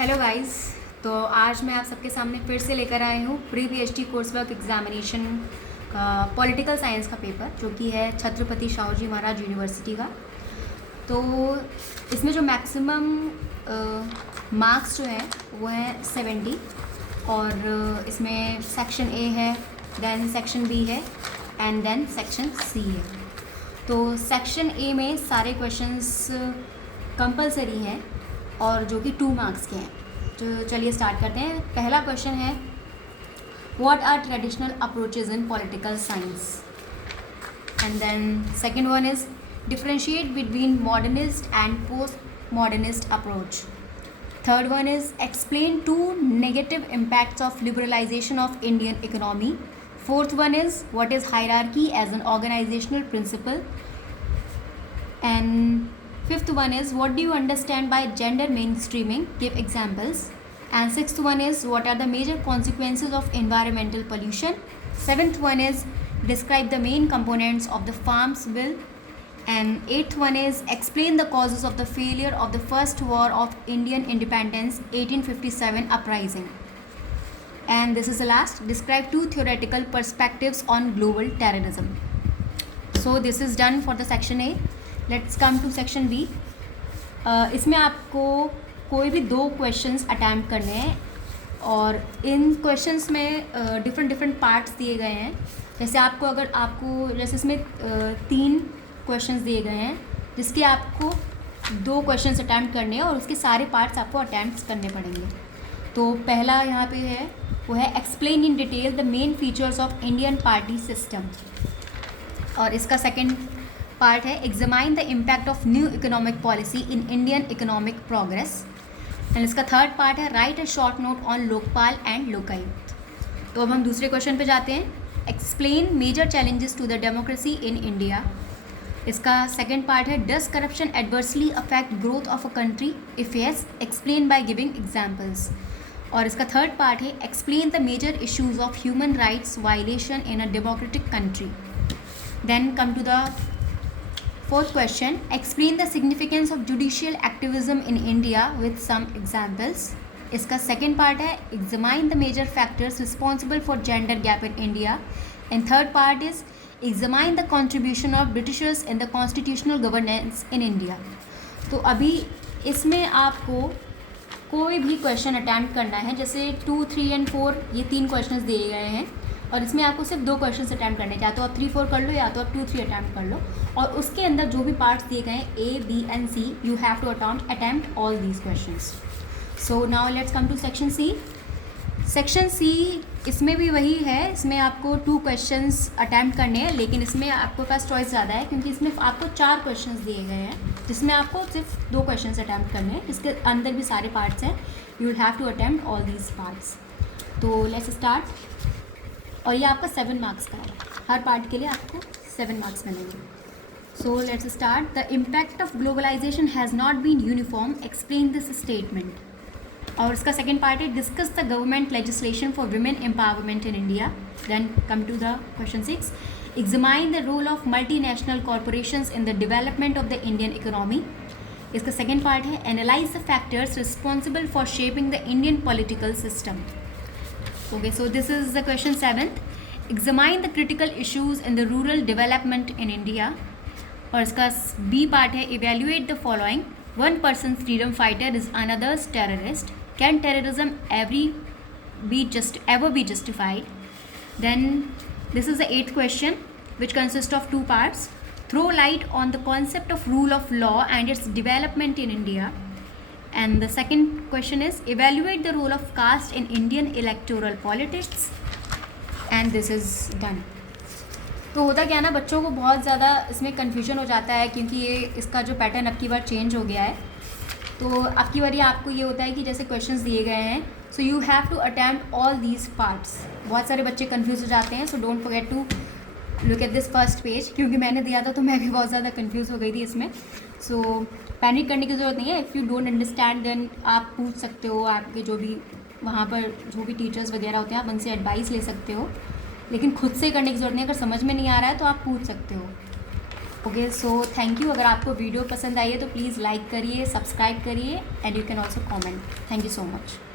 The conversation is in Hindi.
Hello guys. तो आज मैं आप सबके सामने फिर से लेकर आई हूँ pre PhD course work examination का पॉलिटिकल साइंस का पेपर, जो कि है छत्रपति शाहू जी महाराज यूनिवर्सिटी का। तो इसमें जो मैक्सिमम मार्क्स जो है वो है 70, और इसमें सेक्शन ए है, देन सेक्शन बी है एंड देन सेक्शन सी है। तो सेक्शन ए में सारे क्वेश्चंस कंपलसरी हैं और जो कि 2 मार्क्स के हैं। तो चलिए स्टार्ट करते हैं। पहला क्वेश्चन है, what are traditional approaches in political science, and then second one is differentiate between modernist and post modernist approach. Third one is explain 2 negative impacts of liberalization of Indian economy. Fourth one is what is hierarchy as an organizational principle, and fifth one is what do you understand by gender mainstreaming, give examples. And sixth one is what are the major consequences of environmental pollution. Seventh one is describe the main components of the farms bill. And eighth one is explain the causes of the failure of the first war of Indian independence 1857 uprising. And this is the last, describe 2 theoretical perspectives on global terrorism. So this is done for the section A. Let's come to section B. इसमें आपको कोई भी 2 क्वेश्चंस अटैम्प्ट करने हैं, और इन क्वेश्चंस में डिफरेंट पार्ट्स दिए गए हैं। जैसे जैसे इसमें 3 क्वेश्चंस दिए गए हैं, जिसके आपको 2 क्वेश्चंस अटैम्प्ट करने हैं और उसके सारे पार्ट्स आपको अटैम्प्ट करने पड़ेंगे। तो पहला यहाँ पे है, वो है explain in detail the main features of Indian party system, और इसका सेकेंड पार्ट है examine the impact of new economic policy in Indian economic progress, and इसका थर्ड पार्ट है write a short note on Lokpal and Lokayukta. तो अब हम दूसरे क्वेश्चन पे जाते हैं। Explain major challenges to the democracy in India. इसका सेकेंड पार्ट है does corruption adversely affect growth of a country, if yes explain by giving examples, और इसका थर्ड पार्ट है explain the major issues of human rights violation in a democratic country. Then come to the fourth question, explain the significance of judicial activism in India with some examples. इसका second part है examine the major factors responsible for gender gap in India, and third part is examine the contribution of Britishers in the constitutional governance in India. तो अभी इसमें आपको कोई भी क्वेश्चन अटैम्प्ट करना है, जैसे 2, 3 and 4 ये 3 क्वेश्चन दिए गए हैं, और इसमें आपको सिर्फ 2 क्वेश्चन अटैम्प्ट करने हैं। या तो आप 3, 4 कर लो, या तो आप 2, 3 अटैम्प्ट कर लो, और उसके अंदर जो भी पार्ट्स दिए गए हैं A, B and C, you have to attempt all these questions. So now let's come to section C. Section C, इसमें भी वही है, इसमें आपको 2 क्वेश्चंस अटैम्प्ट करने हैं, लेकिन इसमें आपके पास चॉइस ज़्यादा है, क्योंकि इसमें आपको 4 क्वेश्चंस दिए गए हैं, जिसमें आपको सिर्फ 2 क्वेश्चंस अटैम्प्ट करने हैं, जिसके अंदर भी सारे पार्ट्स हैं। You will have to attempt all these parts. तो लेट्स स्टार्ट। और ये आपका 7 मार्क्स का है, हर पार्ट के लिए आपको 7 मार्क्स मिलेंगे। So let's start. The impact of globalization has not been uniform, explain this statement. और इसका सेकेंड पार्ट है discuss the government legislation for women empowerment in India. Then come to the question 6, examine the role of multinational corporations in the development of the Indian economy. इसका सेकेंड पार्ट है analyse the factors responsible for shaping the Indian political system. Okay, so this is the question 7th. Examine the critical issues in the rural development in India. और इसका B part है evaluate the following. One person's freedom fighter is another's terrorist. Can terrorism ever be justified? Then this is the 8th question, which consists of 2 parts. Throw light on the concept of rule of law and its development in India. And the second question is evaluate the role of caste in Indian electoral politics, and this is done. तो होता क्या है ना, बच्चों को बहुत ज़्यादा इसमें कन्फ्यूजन हो जाता है, क्योंकि इसका जो पैटर्न अब की बार चेंज हो गया है। तो अब की बार आपको ये होता है कि जैसे क्वेश्चंस दिए गए हैं, so you have to attempt all these parts. बहुत सारे बच्चे कन्फ्यूज हो जाते हैं, so don't forget to look at this first page, क्योंकि मैंने दिया था तो मैं भी बहुत ज़्यादा कन्फ्यूज़ हो गई थी इसमें। सो पैनिक करने की ज़रूरत नहीं है। If you don't understand then आप पूछ सकते हो, आपके जो भी वहाँ पर जो भी टीचर्स वगैरह होते हैं आप उनसे एडवाइस ले सकते हो, लेकिन खुद से करने की ज़रूरत नहीं है। अगर समझ में नहीं आ रहा है तो आप पूछ सकते हो। Okay, so thank you. अगर आपको वीडियो पसंद आई है तो प्लीज़ लाइक करिए, सब्सक्राइब करिए and you can also comment. Thank you so much.